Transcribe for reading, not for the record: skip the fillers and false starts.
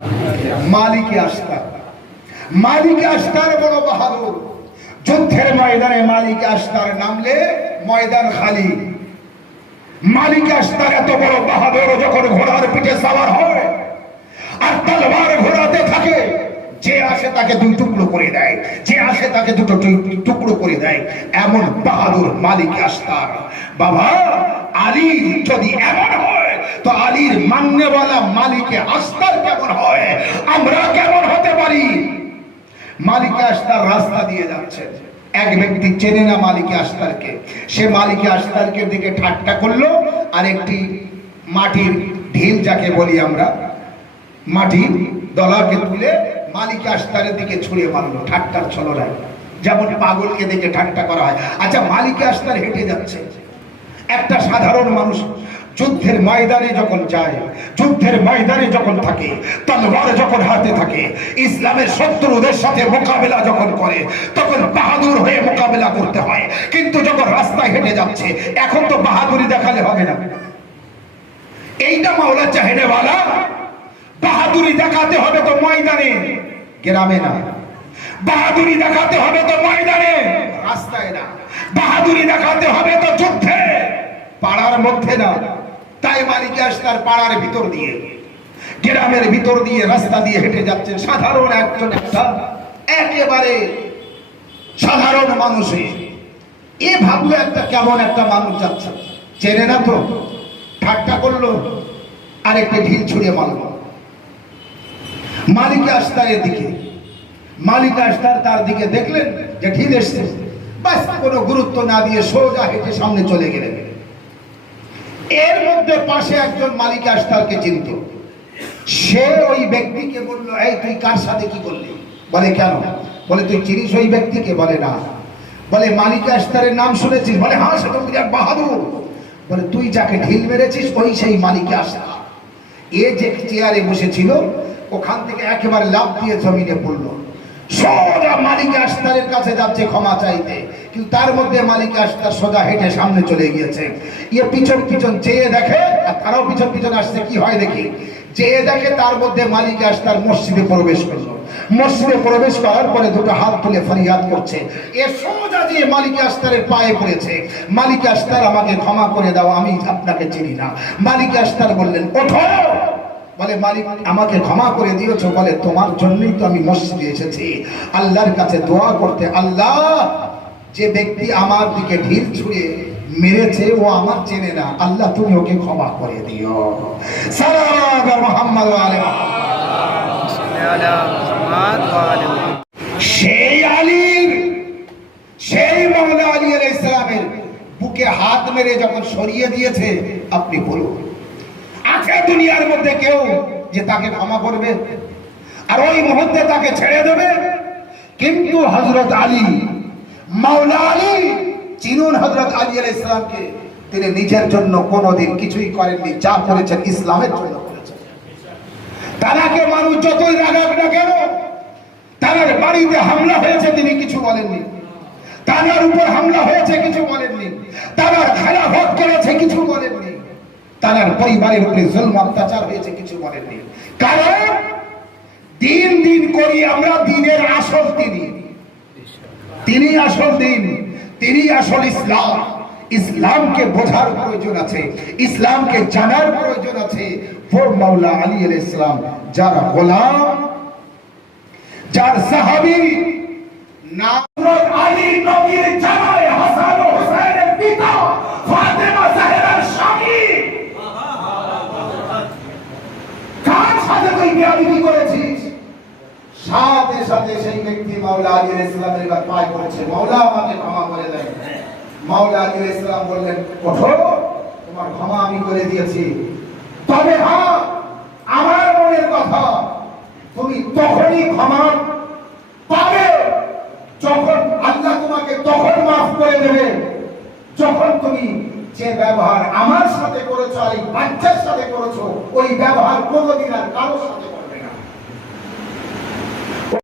মালিক আস্তার, মালিক আস্তার বড় বাহাদুর। যুদ্ধের ময়দানে মালিক আস্তার নামলে ময়দান খালি। মালিক আস্তার এত বড় বাহাদুর, যখন ঘোড়ার পিঠে সওয়ার হয় আর তলোয়ার ঘোরাতে থাকে, যে আসে তাকে দুই টুকরো করে দেয়, যে আসে তাকে দুটো টুকরো করে দেয়, এমন বাহাদুর মালিক আস্তার। বাবা, আলী যদি এমন হয় তো আলীর মান্যওয়ালা মালিকে আস্তার কেমন হয়, আমরা কেমন হতে পারি? মালিকে আস্তার রাস্তা দিয়ে যাচ্ছে, এক ব্যক্তি চেনে না মালিকে আস্তারকে। সে মালিকে আস্তারকে দিকে ঠাট্টা করলো, আর একটি মাটির ঢিল, যাকে বলি আমরা, মাটির দলাকে তুলে মালিকে আস্তারের দিকে ছুঁড়ে মারলো ঠাট্টার ছলনায়, যেমন পাগলকে দেখে ঠাট্টা করা হয়। আচ্ছা, মালিকে আস্তার হেঁটে যাচ্ছে, একটা সাধারণ মানুষ যুদ্ধের ময়দানে যখন যায়, যুদ্ধের ময়দানে যখন থাকে, তলোয়ার যখন হাতে থাকে, ইসলামের শত্রুদের সাথে মোকাবেলা যখন করে, তখন বাহাদুর হয়ে মোকাবেলা করতে হয়। কিন্তু যখন রাস্তায় হেঁটে যাচ্ছে, এখন তো বাহাদুরি দেখালে হবে না। এইটা মাওলা চাহেনেওয়ালা, বাহাদুরি দেখাতে হবে তো ময়দানে, গ্রামে না। বাহাদুরি দেখাতে হবে তো ময়দানে, রাস্তায় না। বাহাদুরি দেখাতে হবে তো যুদ্ধে, পাড়ার মধ্যে না। তাই মালিকে আস্তার পাড়ার ভিতর দিয়ে, গ্রামের ভিতর দিয়ে, রাস্তা দিয়ে হেঁটে যাচ্ছেন। সাধারণ একজন, একটা একেবারে সাধারণ মানুষে এ ভাবলো একটা কেমন একটা মানুষ যাচ্ছে, চেনে না তো, ঠাট্টা করলো আর একটা ঢিল ছুঁড়ে মারলো মালিকে আস্তারের দিকে। মালিকে আস্তার তার দিকে দেখলেন যে ঢিল এসছে, বাস কোনো গুরুত্ব না দিয়ে সোজা হেঁটে সামনে চলে গেলেন। এর মধ্যে পাশে একজন মালিকে আস্তারকে চিনত, সে ওই ব্যক্তিকে বলল, এই তুই কার সাথে কি করলি? বলে কেন? বলে তুই চিনিস ওই ব্যক্তিকে? বলে না। বলে মালিকে আস্তারের নাম শুনেছিস? বলে হ্যাঁ, সে তো বিরাট বাহাদুর। বলে তুই যাকে ঢিল মেরেছিস ওই সেই মালিকে আস্তার। এ যে চেয়ারে বসেছিল ওখান থেকে একেবারে লাফ দিয়ে জমিনে পড়লো, সোজা মালিকে আস্তারের কাছে যাচ্ছে ক্ষমা চাইতে। কিন্তু তার মধ্যে মালিকে আস্তার সোজা হেঁটে সামনে চলে গিয়েছে। ইয়ে পিছন পিছন চেয়ে দেখে, আর তারাও পিছন পিছন আসছে, কি হয় দেখি। চেয়ে দেখে তার মধ্যে মালিকে আস্তার মসজিদে প্রবেশ করলো। মসজিদে প্রবেশ করার পরে দুটো হাত তুলে ফরিয়াদ করছে। এ সোজা যে মালিকে আস্তারের পায়ে পড়েছে, মালিকে আস্তার আমাকে ক্ষমা করে দাও, আমি আপনাকে চিনি না। মালিকে আস্তার বললেন, ওঠো। বলে মালিক আমাকে ক্ষমা করে দিয়েছো? বলে তোমার জন্যই তো আমি মসজিদে এসেছি আল্লাহর কাছে দোয়া করতে। আল্লাহ, যে ব্যক্তি আমার দিকে ঢিল ছুঁড়ে মেরেছে ও আমার চেনে না, আল্লাহ তুমি ওকে ক্ষমা করে দিও। সাল্লাল্লাহু আলা মুহাম্মদ ওয়া আলা মুহাম্মদ। সেই আলীর, সেই মাওলা আলী আলাইহিস সালামের বুকে হাত মেরে যখন সরিয়ে দিয়েছে, আপনি বলুন আছে দুনিয়ার মধ্যে কেউ যে তাকে ক্ষমা করবে আর ওই মুহূর্তে তাকে ছেড়ে দেবে? কিন্তু হযরত আলী, মাওলা আলী, চিনুন হযরত আলী আলাইহিস সালামকে, তিনি নিজের জন্য কোনোদিন কিছুই করেননি, যা করেছেন ইসলামের জন্য করেছেন। তারাকে মানুষ যতই রাগাক না কেন, তার বাড়িতে হামলা হয়েছে তিনি কিছু বলেননি, তার উপর হামলা হয়েছে কিছু বলেননি, তার খেলাফত করেছে কিছু বলেননি, তার পরিবারের উপরে জুলম অত্যাচার হয়েছে কিছু বলেননি। কারণ দিন দিন করি আমরা, দিনের আসল তিনি আসল দিন, তিনি আসল ইসলাম। ইসলামকে বোঝার প্রয়োজন আছে, ইসলামকে জানার প্রয়োজন আছে। ও মাওলা আলী আলাইহিস সালাম, যার গোলাম, যার সাহাবী, নাম আলী নবীর জামাই, হাসান ও হুসাইনের পিতা, ফাতেমা জাহরার স্বামী, কার সাথে তুই বিয়াদবি করেছিস? সাথে সাথে সেই ব্যক্তি মাওলা আলী আলাইহিস সালামের কাছে পায় করেছে, মাওলা আমাকে ক্ষমা করে দেন। মাওলা আলী আলাইহিস সালাম বললেন, ওঠো, তোমার ক্ষমা আমি করে দিয়েছি। তবে হ্যাঁ, আমার মনের কথা, তুমি তখনই ক্ষমা পাবে যখন আল্লাহ তোমাকে তখন মাফ করে দেবে, যখন তুমি যে ব্যবহার আমার সাথে করেছো আর এই বাচ্চার সাথে করেছো, ওই ব্যবহার কোনোদিন আর কারোর সাথে